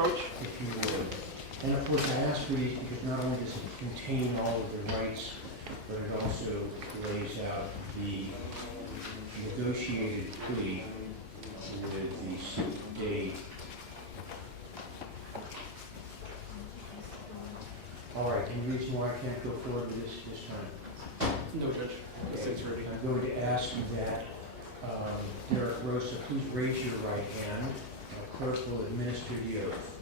approach. if you would. And of course, I ask for these because not only does it contain all of the rights, but it also lays out the negotiated plea with the state. All right, any reason why I can't go forward with this time? No, Judge. The state's ready. I'm going to ask you that, Derek Rosa, please raise your right hand. Clerk will administer the oath.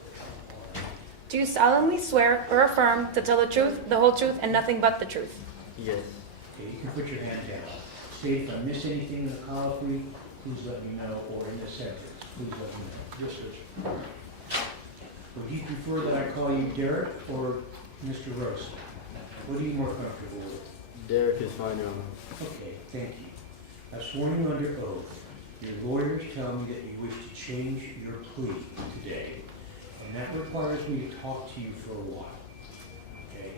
Do you solemnly swear or affirm to tell the truth, the whole truth, and nothing but the truth? Yes. Okay, you can put your hand down. State if I miss anything in the colloquy, please let me know, or in this sentence, please let me know. Yes, Judge. Would you prefer that I call you Derek or Mr. Rosa? What are you more comfortable with? Derek is fine, Your Honor. Okay, thank you. I've sworn you under oath. Your lawyers tell me that you wish to change your plea today, and that requires me to talk to you for a while. Okay?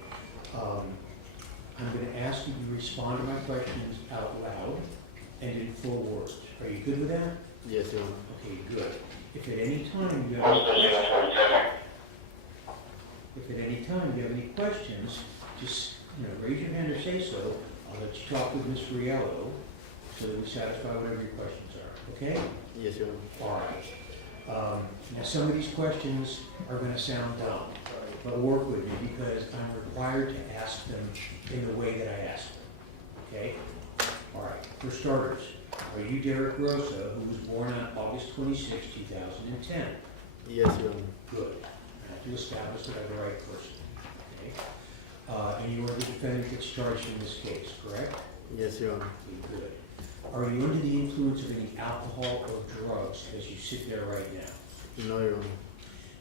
I'm going to ask you to respond to my questions out loud and in full words. Are you good with that? Yes, Your Honor. Okay, good. If at any time you have any questions, just raise your hand or say so. I'll let you talk with Ms. Riello so that we satisfy whatever your questions are. Okay? Yes, Your Honor. All right. Now, some of these questions are going to sound dumb, but work with me because I'm required to ask them in the way that I ask them. Okay? All right. For starters, are you Derek Rosa, who was born on August 26, 2010? Yes, Your Honor. Good. I have to establish that I'm the right person. Okay? And you are the defendant that's charged in this case, correct? Yes, Your Honor. Okay, good. Are you under the influence of any alcohol or drugs as you sit there right now? No, Your Honor.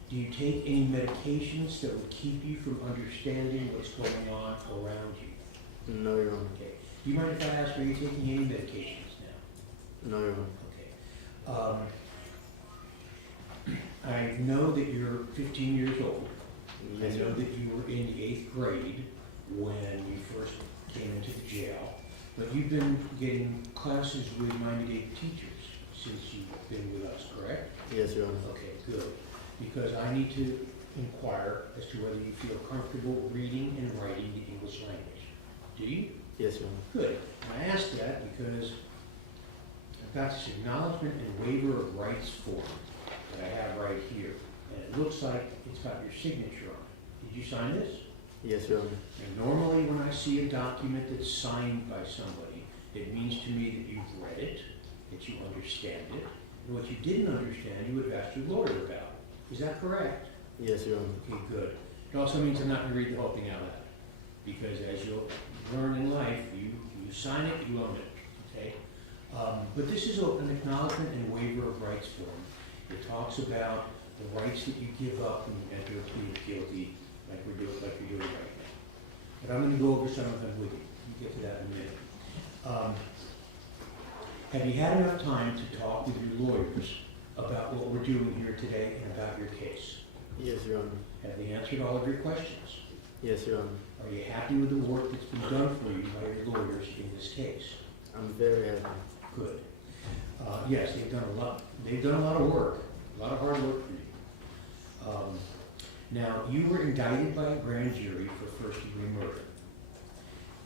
Do you take any medications that would keep you from understanding what's going on around you? No, Your Honor. Okay. Do you mind if I ask, are you taking any medications now? No, Your Honor. Okay. I know that you're 15 years old. Yes, I Your know Honor. that you were in the 8th grade when you first came into the jail, but you've been getting classes with Miami-Dade teachers since you've been with us, correct? Yes, Your Honor. Okay, good. Because I need to inquire as to whether you feel comfortable reading and writing the English language. Do you? Yes, Your Honor. Good. And I ask that because I've got this acknowledgement and waiver of rights form that I have right here. And it looks like it's got your signature on it. Did you sign this? Yes, Your Honor. And normally when I see a document that's signed by somebody, it means to me that you've read it, that you understand it, and what you didn't understand you would have asked your lawyer about. Is that correct? Yes, Your Honor. Okay, good. It also means I'm not going to read the whole thing out loud, because as you'll learn in life, you sign it, you own it, okay? But this is an acknowledgement and waiver of rights form. It talks about the rights that you give up when you enter a plea of guilty, like you're doing right now. But I'm going to go over some of them with you. We'll get to that in a minute. Have you had enough time to talk with your lawyers about what we're doing here today and about your case? Yes, Your Honor. Have they answered all of your questions? Yes, Your Honor. Are you happy with the work that's been done for you by your lawyers in this case? I'm very happy. Good. Yes, they've done a lot. They've done a lot of work, a lot of hard work for you. Now, you were indicted by a grand jury for first-degree murder.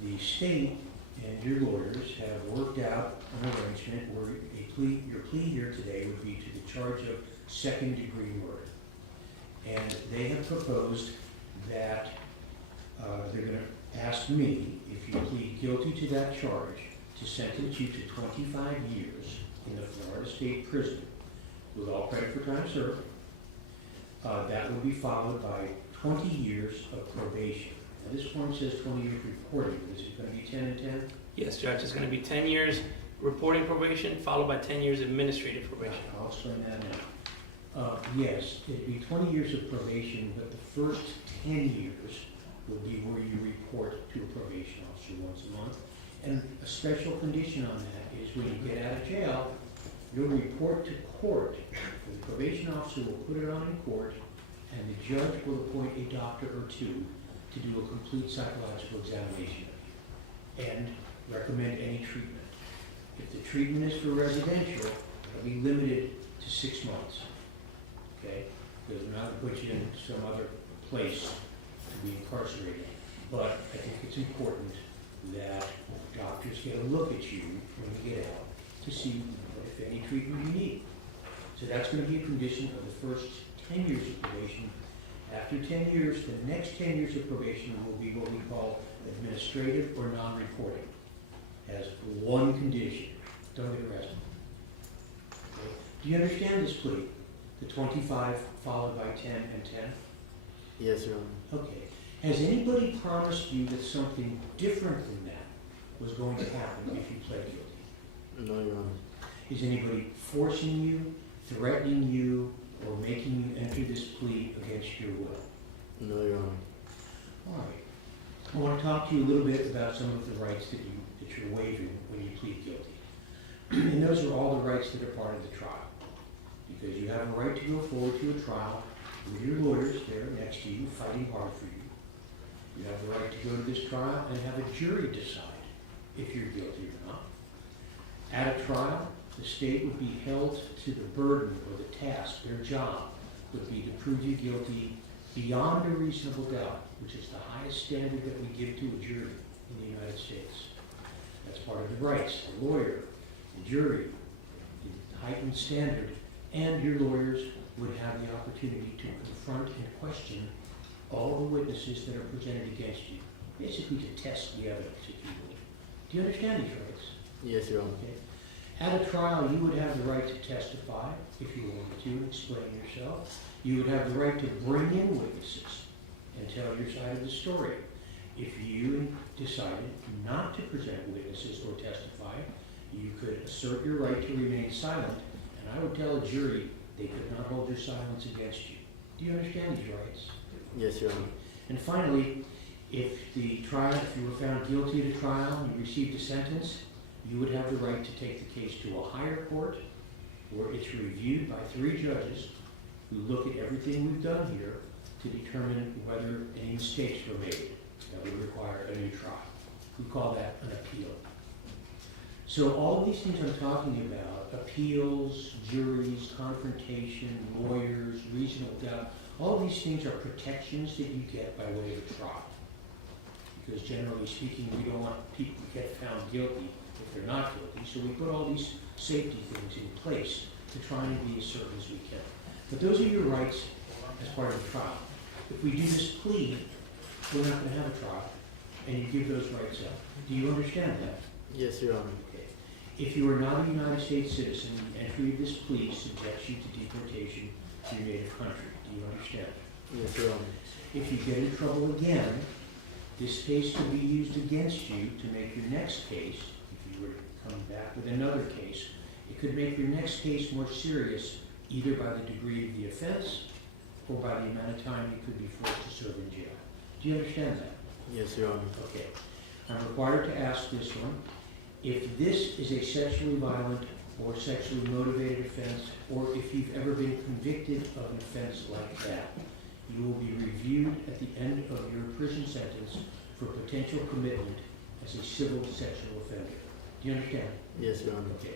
The state and your lawyers have worked out an arrangement where your plea here today would be to the charge of second-degree murder. And they have proposed that they're going to ask me, if you plead guilty to that charge, to sentence you to 25 years in the Florida State Prison with all credit for time served. That will be followed by 20 years of probation. Now, this form says 20 years reporting. Is it going to be 10 and 10? Yes, Judge. It's going to be 10 years reporting probation, followed by 10 years administrative probation. I'll explain that now. Yes, it'd be 20 years of probation, but the first 10 years will be where you report to a probation officer once a month. And a special condition on that is when you get out of jail, you'll report to court. The probation officer will put it on in court, and the judge will appoint a doctor or two to do a complete psychological examination of you and recommend any treatment. If the treatment is for residential, it'll be limited to 6 months. Okay? because we're not going to put you in some other place to be incarcerated. But I think it's important that doctors get a look at you when you get out to see if any treatment you need. So that's going to be a condition of the first 10 years of probation. After 10 years, the next 10 years of probation will be what we call administrative or non-reporting. As one condition, don't get arrested. Okay? Do you understand this plea? The 25 followed by 10 and 10? Yes, Your Honor. Okay. Has anybody promised you that something different than that was going to happen if you pled guilty? No, Your Honor. Is anybody forcing you, threatening you, or making you enter this plea against your will? No, Your Honor. All right. I want to talk to you a little bit about some of the rights that you're waiving when you plead guilty. And those are all the rights that are part of the trial. Because you have a right to go forward to a trial with your lawyers there next to you, fighting hard for you. You have the right to go to this trial and have a jury decide if you're guilty or not. At a trial, the state would be held to the burden or the task, their job would be to prove you guilty beyond a reasonable doubt, which is the highest standard that we give to a jury in the United States. That's part of the rights, the lawyer, the jury, the heightened standard, and your lawyers would have the opportunity to confront and question all the witnesses that are presented against you, basically to test the evidence, if you will. Do you understand these rights? Yes, Your Honor. Okay. At a trial, you would have the right to testify, if you wanted to, explain yourself. You would have the right to bring in witnesses and tell your side of the story. If you decided not to present witnesses or testify, you could assert your right to remain silent, and I would tell a jury they could not hold your silence against you. Do you understand these rights? Yes, Your Honor. And finally, if you were found guilty at a trial and you received a sentence, you would have the right to take the case to a higher court, where it's reviewed by 3 judges who look at everything we've done here to determine whether any mistakes were made that would require a new trial. We call that an appeal. So all of these things I'm talking about, appeals, juries, confrontation, lawyers, reasonable doubt, all of these things are protections that you get by way of a trial. Because generally speaking, we don't want people to get found guilty if they're not guilty, so we put all these safety things in place to try and be as certain as we can. But those are your rights as part of the trial. If we do this plea, we're not going to have a trial, and you give those rights up. Do you understand that? Yes, Your Honor. Okay. If you are not a United States citizen, the entry of this plea subjects you to deportation to your native country. Do you understand? Yes, Your Honor. If you get in trouble again, this case could be used against you to make your next case, if you were to come back with another case, it could make your next case more serious, either by the degree of the offense or by the amount of time you could be forced to serve in jail. Do you understand that? Yes, Your Honor. Okay. I'm required to ask this one. If this is a sexually violent or sexually motivated offense, or if you've ever been convicted of an offense like that, you will be reviewed at the end of your prison sentence for potential commitment as a civil sexual offender. Do you understand? Yes, Your Honor. Okay.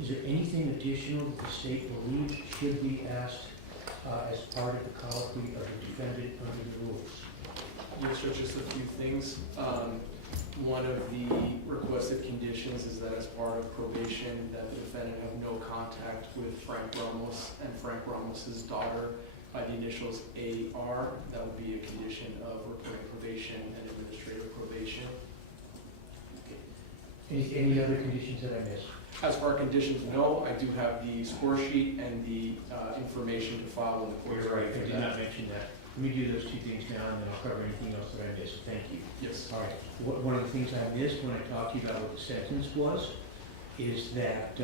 Is there anything additional that the state believes should be asked as part of the colloquy of the defendant under the rules? Yes, sir, just a few things. One of the requested conditions is that as part of probation, that the defendant have no contact with Frank Ramos and Frank Ramos's daughter by the initials AR. That would be a condition of reporting probation and administrative probation. Any other conditions that I missed? As for our conditions, no, I do have the score sheet and the information to file in the court. You're right, I did not mention that. Let me do those 2 things now, and then I'll cover anything else that I missed. Thank you. Yes. All right. One of the things I missed when I talked to you about what the sentence was is that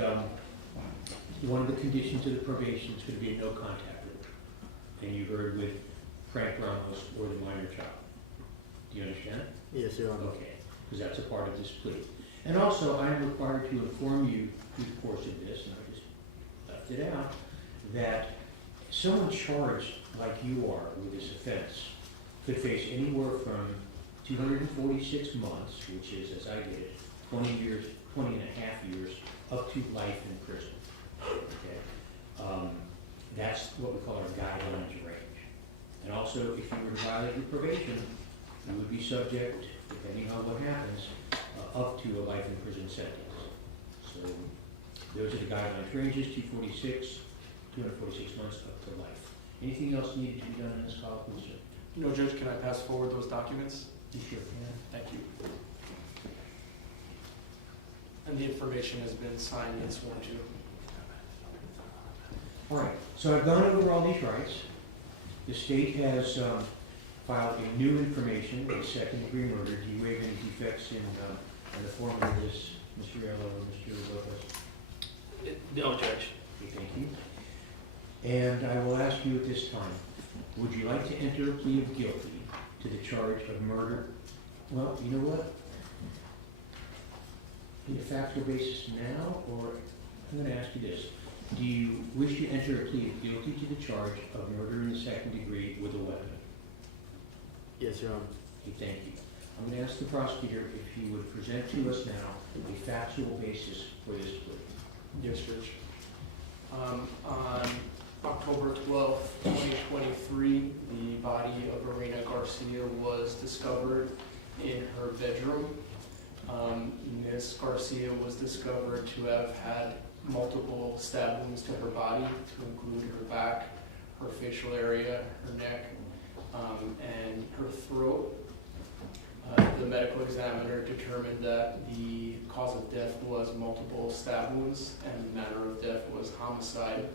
one of the conditions of the probation is going to be a no contact order. And you heard with Frank Ramos or the minor child. Do you understand? Yes, Your Honor. Okay, because that's a part of this plea. And also, I am required to inform you through the course of this, and I just left it out, that someone charged like you are with this offense could face anywhere from 246 months, which is, as I did it, 20 and a half years, up to life in prison. Okay? That's what we call our guidelines range. And also, if you were to violate your probation, you would be subject, depending on what happens, up to a life in prison sentence. So those are the guidelines ranges, 246 months up to life. Anything else needed to be done in this call, please, sir? No, Judge, can I pass forward those documents? You sure can. Thank you. And the information has been signed and sworn to. All right, so I've gone over all these rights. The state has filed a new information, a second-degree murder. Do you waive any defects in the form of this, Mr. Yellow or Mr. Lopez? No, Judge. Okay, thank you. And I will ask you at this time, would you like to enter a plea of guilty to the charge of murder? Well, you know what? In a factual basis now, or I'm going to ask you this. Do you wish to enter a plea of guilty to the charge of murder in the second degree with a weapon? Yes, Your Honor. Okay, thank you. I'm going to ask the prosecutor if he would present to us now a factual basis for this plea. Yes, Judge. On October 12th, 2023, the body of Irina Garcia was discovered in her bedroom. Ms. Garcia was discovered to have had multiple stab wounds to her body, to include her back, her facial area, her neck, and her throat. The medical examiner determined that the cause of death was multiple stab wounds and the manner of death was homicide.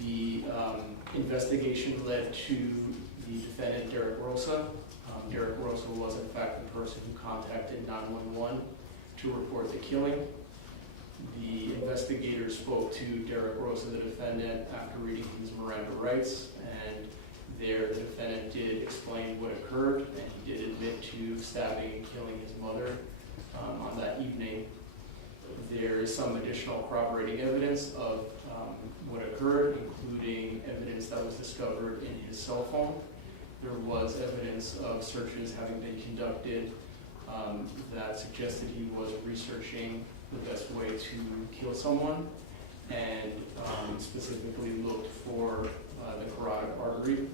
The investigation led to the defendant, Derek Rosa. Derek Rosa was in fact the person who contacted 911 to report the killing. The investigators spoke to Derek Rosa, the defendant, after reading his Miranda rights, and there the defendant did explain what occurred, and he did admit to stabbing and killing his mother on that evening. There is some additional corroborating evidence of what occurred, including evidence that was discovered in his cell phone. There was evidence of searches having been conducted that suggested he was researching the best way to kill someone, and specifically looked for the carotid artery.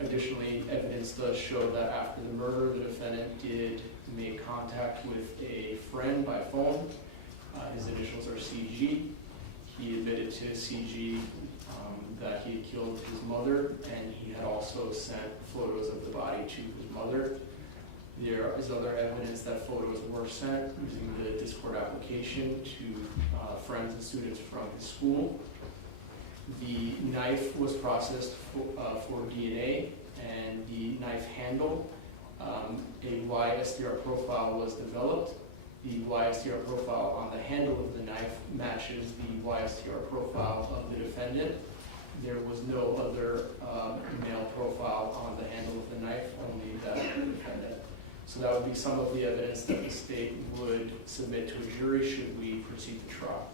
Additionally, evidence does show that after the murder, the defendant did make contact with a friend by phone. His initials are CG. He admitted to CG that he had killed his mother, and he had also sent photos of the body to his mother. There is other evidence that photos were sent using the Discord application to friends and students from his school. The knife was processed for DNA, and the knife handle, a YSDR profile was developed. The YSDR profile on the handle of the knife matches the YSDR profile of the defendant. There was no other male profile on the handle of the knife, only that of the defendant. So that would be some of the evidence that the state would submit to a jury should we proceed to trial.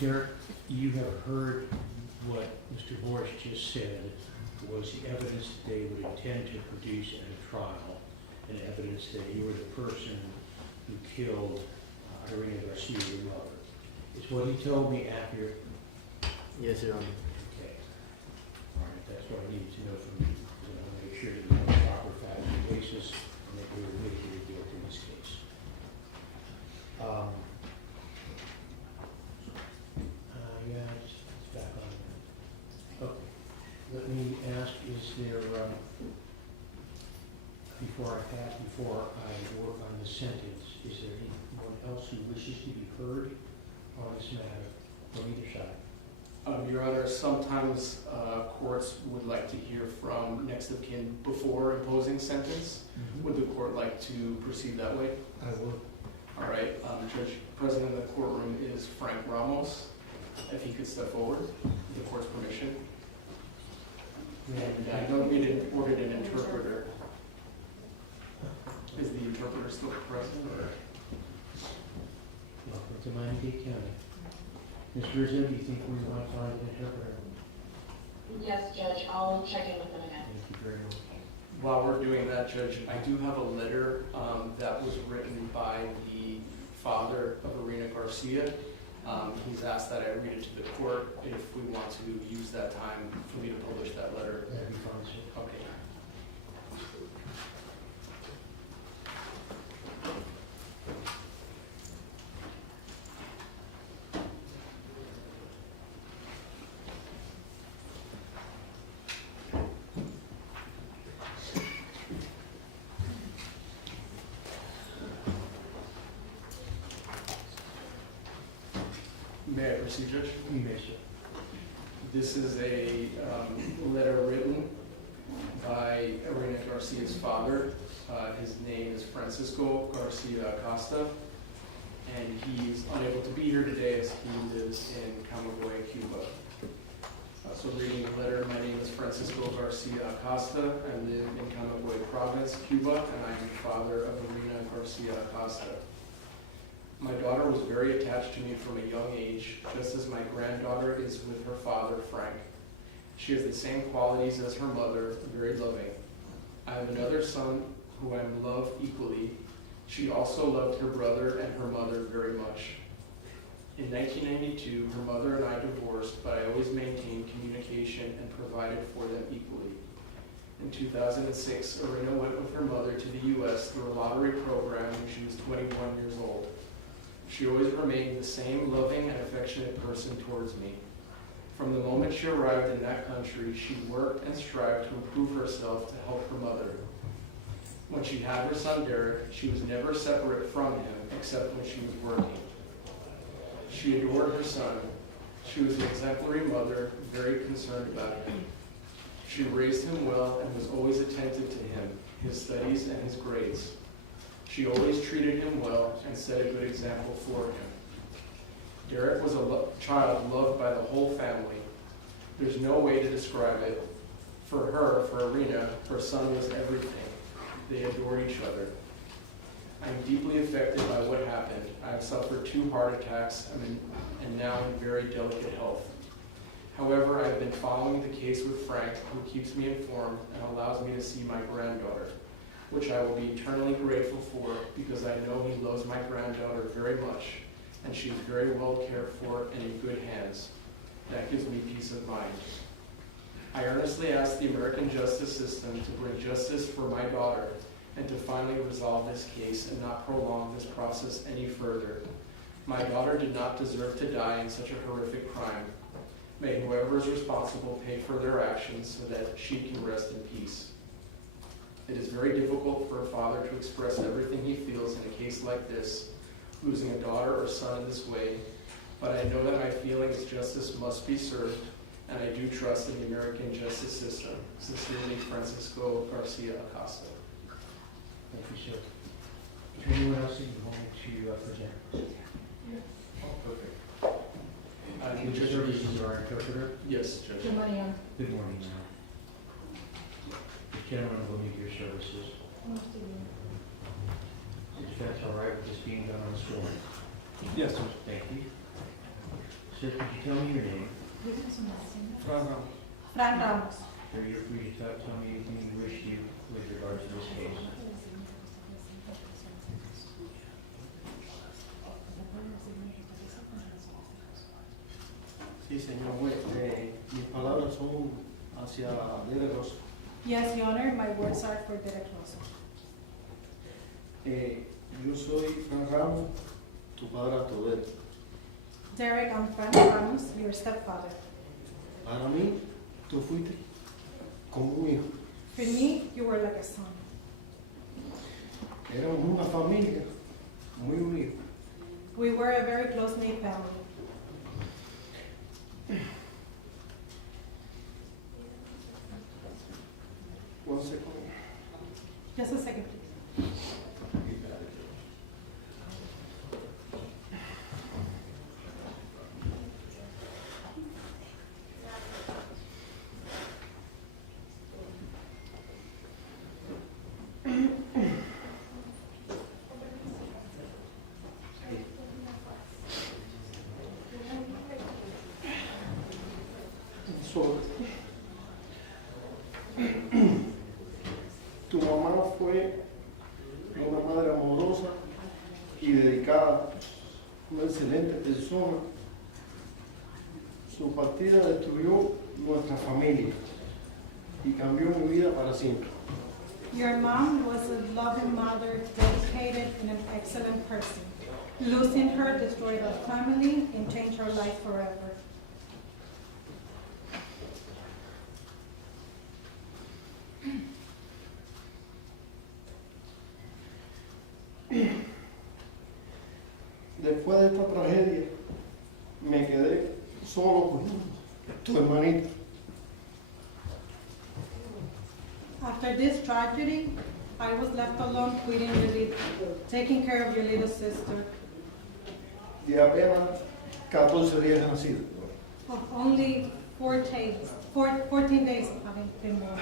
Derek, you have heard what Mr. Boris just said was the evidence that they would intend to produce at a trial, and evidence that you were the person who killed Irina Garcia, your mother. Is what he told me accurate? Yes, Your Honor. Okay. All right, that's what I needed to know from you. I want to make sure that you have a proper factual basis and that you were admitted guilty in this case. Yeah, it's back on there. Okay. Let me ask, is there, before I work on the sentence, is there anyone else who wishes to be heard on this matter from either side? Your Honor, sometimes courts would like to hear from next of kin before imposing sentence. Would the court like to proceed that way? I will. All right, Judge, present in the courtroom is Frank Ramos. If he could step forward, with the court's permission. And I know we didn't order an interpreter. Is the interpreter still present, or? Welcome to Miami-Dade County. Ms. Rizzo, do you think we might find an interpreter? Yes, Judge, I'll check in with them again. Thank you very much. While we're doing that, Judge, I do have a letter that was written by the father of Irina Garcia. He's asked that I read it to the court if we want to use that time for me to publish that letter. That'd be fine, sir. Okay. May I proceed, Judge? You may, sir. This is a letter written by Irina Garcia's father. His name is Francisco Garcia Acosta, and he's unable to be here today as he lives in Camagüey, Cuba. So reading the letter, my name is Francisco Garcia Acosta. I live in Camagüey Province, Cuba, and I am the father of Irina Garcia Acosta. My daughter was very attached to me from a young age, just as my granddaughter is with her father, Frank. She has the same qualities as her mother, very loving. I have another son who I love equally. She also loved her brother and her mother very much. In 1992, her mother and I divorced, but I always maintained communication and provided for them equally. In 2006, Irina went with her mother to the U.S. through a lottery program when she was 21 years old. She always remained the same loving and affectionate person towards me. From the moment she arrived in that country, she worked and strived to improve herself to help her mother. When she had her son Derek, she was never separate from him except when she was working. She adored her son. She was an exemplary mother, very concerned about him. She raised him well and was always attentive to him, his studies and his grades. She always treated him well and set a good example for him. Derek was a child loved by the whole family. There's no way to describe it. For her, for Irina, her son was everything. They adored each other. I am deeply affected by what happened. I have suffered 2 heart attacks and now in very delicate health. However, I have been following the case with Frank, who keeps me informed and allows me to see my granddaughter, which I will be eternally grateful for because I know he loves my granddaughter very much and she is very well cared for and in good hands. That gives me peace of mind. I earnestly ask the American justice system to bring justice for my daughter and to finally resolve this case and not prolong this process any further. My daughter did not deserve to die in such a horrific crime. May whoever is responsible pay for their actions so that she can rest in peace. It is very difficult for a father to express everything he feels in a case like this, losing a daughter or son in this way, but I know that my feeling is justice must be served, and I do trust in the American justice system. Sincerely, Francisco Garcia Acosta. Thank you, sir. Is there anyone else that you want to present? Oh, perfect. Would you serve as our interpreter? Yes, Judge. Good morning. Good morning, ma'am. This gentleman will need your services. If that's all right with this being done on sworn. Yes, sir. Thank you. Sir, could you tell me your name? Frank Ramos. Sir, you're free to tell me anything you wish to with regards to this case. Sí, señor juez. Mis palabras son hacia Derek Rosa. Yes, Your Honor, my words are for Derek Rosa. Yo soy Fran Ramos, tu padrastro de él. Derek, I'm Frank Ramos, your stepfather. Para mí, tú fuiste como un hijo. For me, you were like a son. Éramos una familia muy unida. We were a very close-knit family. One second. Just a second, please. So, tu mamá fue una madre amorosa y dedicada excelente persona. Su partida destruyó nuestra familia y cambió mi vida para siempre. Your mom was a loving mother, dedicated and an excellent person. Losing her destroyed our family and changed her life forever. Después de esta tragedia, me quedé solo con tu hermanita. After this tragedy, I was left alone taking care of your little sister De apenas 14 días de nacido. of only 14 days of having been born.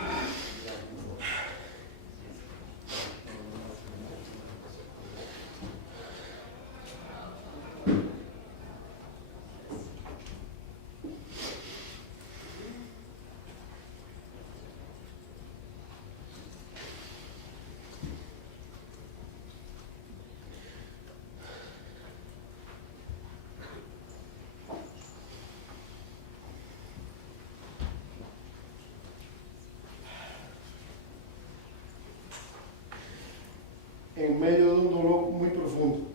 En medio de un dolor muy profundo.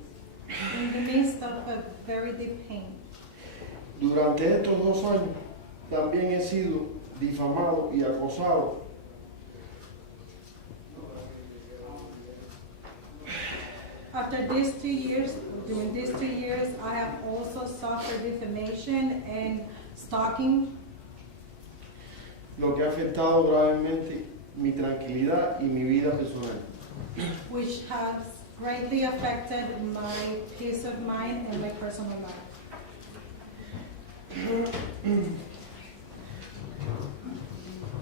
In the midst of a very deep pain. Durante estos 2 años también he sido difamado y acosado During these 2 years, I have also suffered defamation and stalking, lo que ha afectado gravemente mi tranquilidad y mi vida personal. which has greatly affected my peace of mind and my personal life.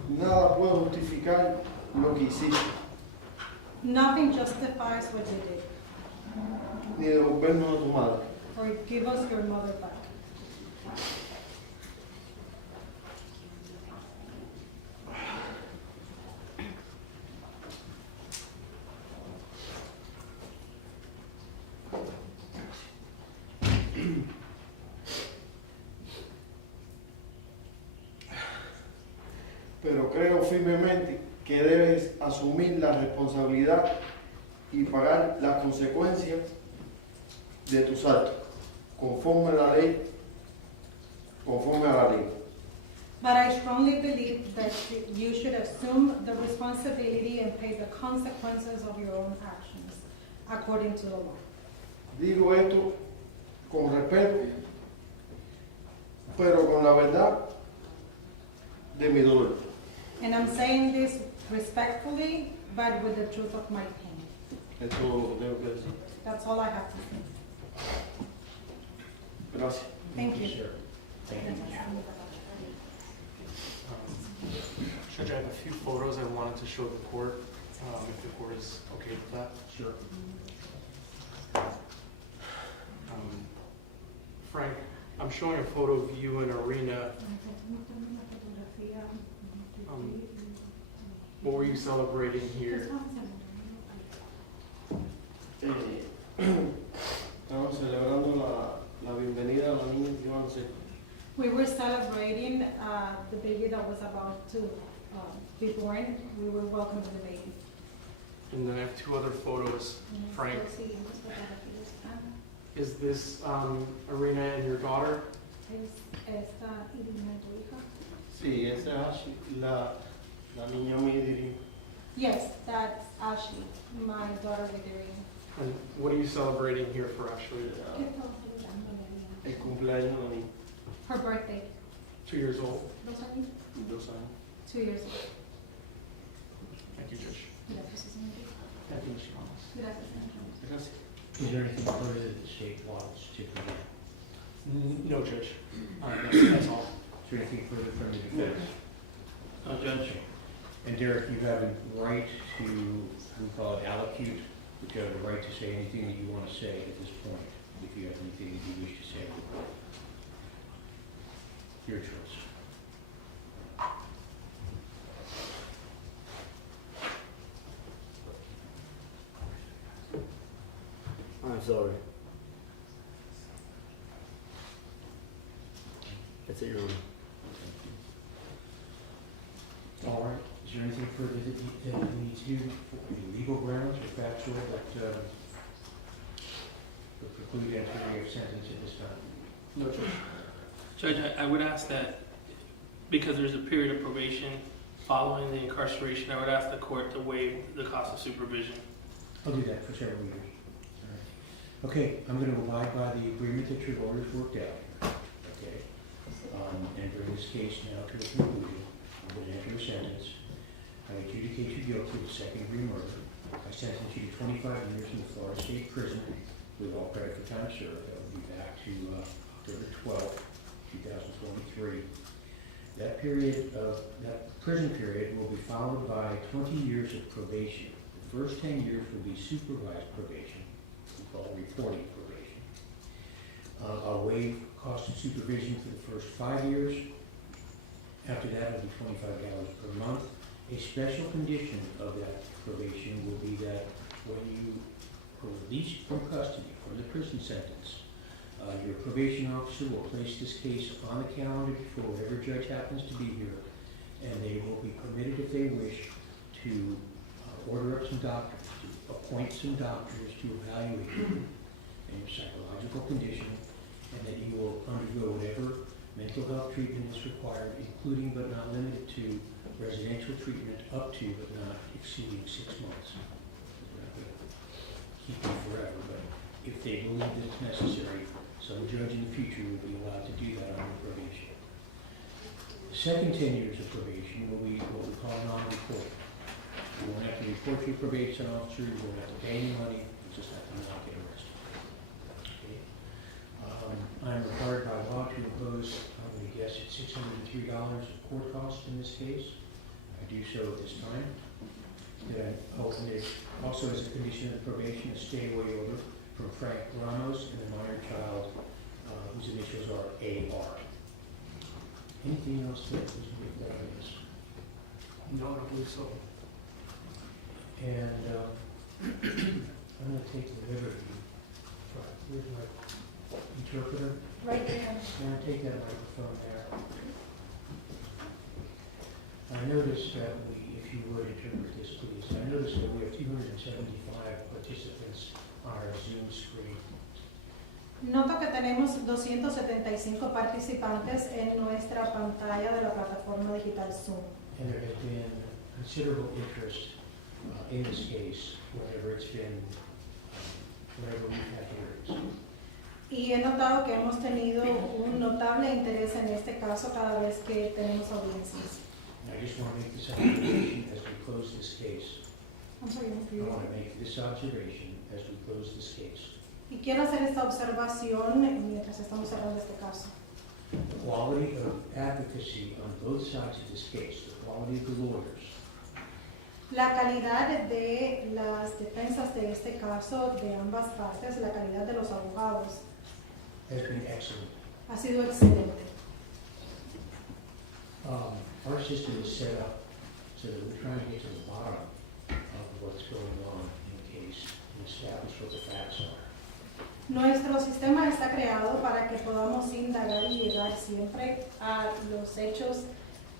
Nada puede justificar lo que hiciste, Nothing justifies what you did, ni devolvernos a tu madre. or give us your mother back. Pero creo firmemente que debes asumir la responsabilidad y pagar las consecuencias de tus actos, conforme a la ley. But I strongly believe that you should assume the responsibility and pay the consequences of your own actions, according to the law. Digo esto con respeto, pero con la verdad de mi dolor. And I'm saying this respectfully, but with the truth of my pain. Es todo lo que tengo que decir. That's all I have to say. Gracias. Thank you. Sir. Thank you. Judge, I have a few photos I wanted to show the court, if the court is okay with that. Sure. Frank, I'm showing a photo of you and Arena. What were you celebrating here? Estamos celebrando la bienvenida a la niña que iban a ser. We were celebrating the baby that was about to be born. We were welcoming the baby. And then I have 2 other photos. Frank, is this Arena and your daughter? Sí, esa es Ashley, la niña mía diría. Yes, that's Ashley, my daughter Lydia. And what are you celebrating here for Ashley? El cumpleaños de la niña, Her birthday. 2 years old. 2 años. 2 years old. Thank you, Judge. Gracias, señor. Thank you, Mr. Ramos. Gracias, señor. Gracias. Is there anything further that the state wants to present? No, Judge. That's all. Is there anything further from the defense? Judge, And Derek, you have a right to, we call it allocute, but you have the right to say anything that you want to say at this point, if you have anything that you wish to say. Your choice. I'm sorry. That's it, Your Honor. All right, is there anything further that we need to do, any legal grounds or factual that would preclude entry of sentence at this time? No, Judge. Judge, I would ask that, because there's a period of probation following the incarceration, I would ask the court to waive the cost of supervision. I'll do that for several years. All right. Okay, I'm going to abide by the agreement that your lawyers worked out, okay? And bring this case now to a conclusion. I'm going to enter a sentence. I adjudicate you guilty of second-degree murder. I sentence you to 25 years in the Florida State Prison with all credit for time served. That will be back to October 12th, 2023. That prison period will be followed by 20 years of probation. The first 10 years will be supervised probation, we call it reporting probation. I'll waive cost of supervision for the first 5 years. After that, it'll be $25 per month. A special condition of that probation will be that when you are released from custody, from the prison sentence, your probation officer will place this case on the calendar for whatever judge happens to be here, and they will be permitted, if they wish, to order up some doctors, to appoint some doctors to evaluate you and your psychological condition, and that you will undergo whatever mental health treatment is required, including but not limited to residential treatment up to but not exceeding 6 months. We're not going to keep you forever, but if they believe that it's necessary, some judge in the future will be allowed to do that under probation. The second 10 years of probation will be what we call non-report. You won't have to report to your probation officer, you won't have to pay any money, you just have to not get arrested. Okay. I'm required by law to impose, I'm going to guess it's $603 of court costs in this case. I do so at this time. That also as a condition of probation, a stay-away order from Frank Ramos and a minor child whose initials are AR. Anything else that was with that? No, I don't believe so. And I'm going to take the liberty. Where's my interpreter? Right there. Can I take that microphone there? I noticed that if you would interpret this, please. I noticed that we have 275 participants on our Zoom screen. Noto que tenemos 275 participantes en nuestra pantalla de la plataforma digital Zoom. And there has been considerable interest in this case whenever we've had hearings. Y he notado que hemos tenido un notable interés en este caso cada vez que tenemos audiencias. And I just want to make this observation as we close this case. I'm sorry, I want to make this observation as we close this case. Y quiero hacer esta observación mientras estamos cerrando este caso. The quality of advocacy on both sides of this case, the quality of the lawyers, La calidad de las defensas de este caso de ambas partes, la calidad de los abogados, has been excellent. ha sido excelente. Our system is set up so that we're trying to get to the bottom of what's going on in the case and establish what the facts are. Nuestro sistema está creado para que podamos indagar y llegar siempre a los hechos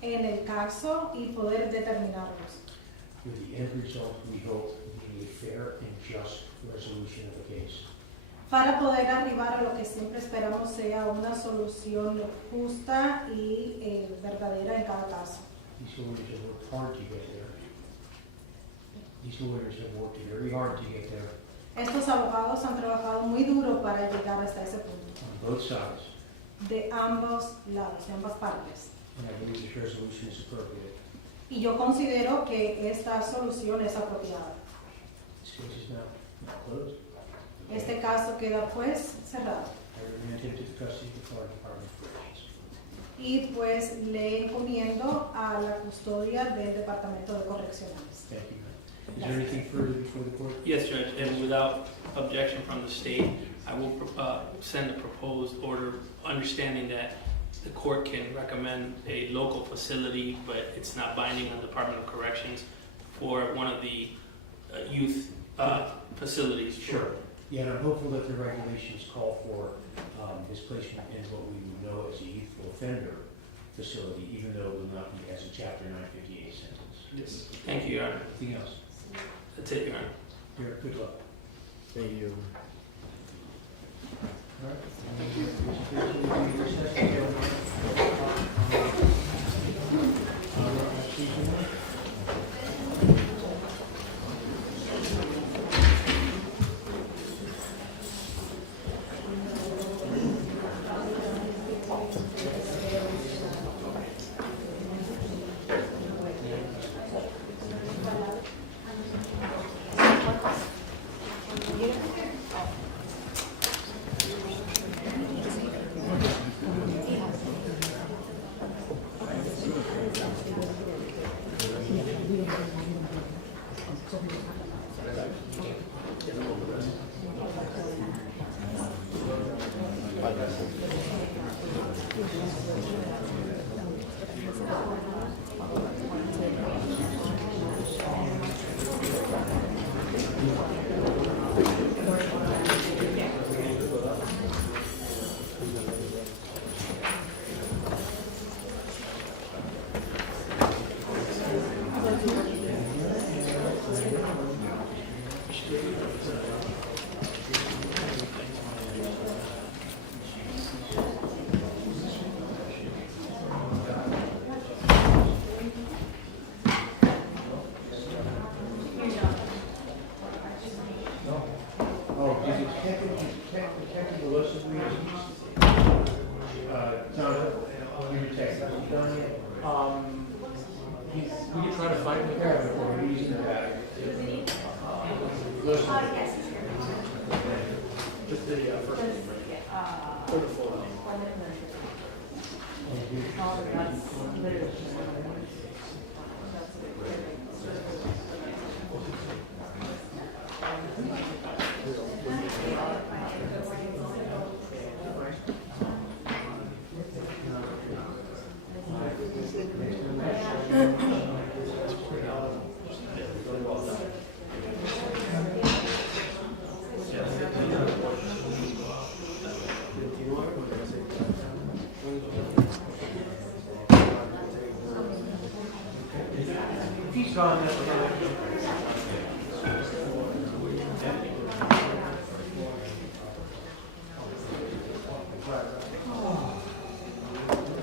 en el caso y poder determinarlos. With the end result, we hope, being a fair and just resolution of the case. Para poder arribar a lo que siempre esperamos sea una solución justa y verdadera en cada caso. These lawyers have worked hard to get there. These lawyers have worked very hard to get there Estos abogados han trabajado muy duro para llegar hasta ese punto, on both sides, de ambos lados, de ambas partes. and I believe this resolution is appropriate. Y yo considero que esta solución es apropiada. This case is now closed. Este caso queda pues cerrado. I remand him to the custody of the Florida Department of Corrections. Y pues le encomiendo a la custodia del Departamento de Correccionales. Thank you. Is there anything further before the court? Yes, Judge, and without objection from the state, I will send a proposed order, understanding that the court can recommend a local facility, but it's not binding on the Department of Corrections for one of the youth facilities. Sure. Yeah, and I'm hopeful that the regulations call for his placement in what we would know as a youthful offender facility, even though it will not be as a Chapter 958 sentence. Yes. Thank you, Your Honor. Anything else? That's it, Your Honor. Derek, good luck. Thank you. All right. Thank you. Oh, is it Detective Rosa? John, your detective, John yet? We can try to find him. Yeah, or he's in the back. Listen. Yes. Just the first name, right? Or the full name. He's gone, that's okay.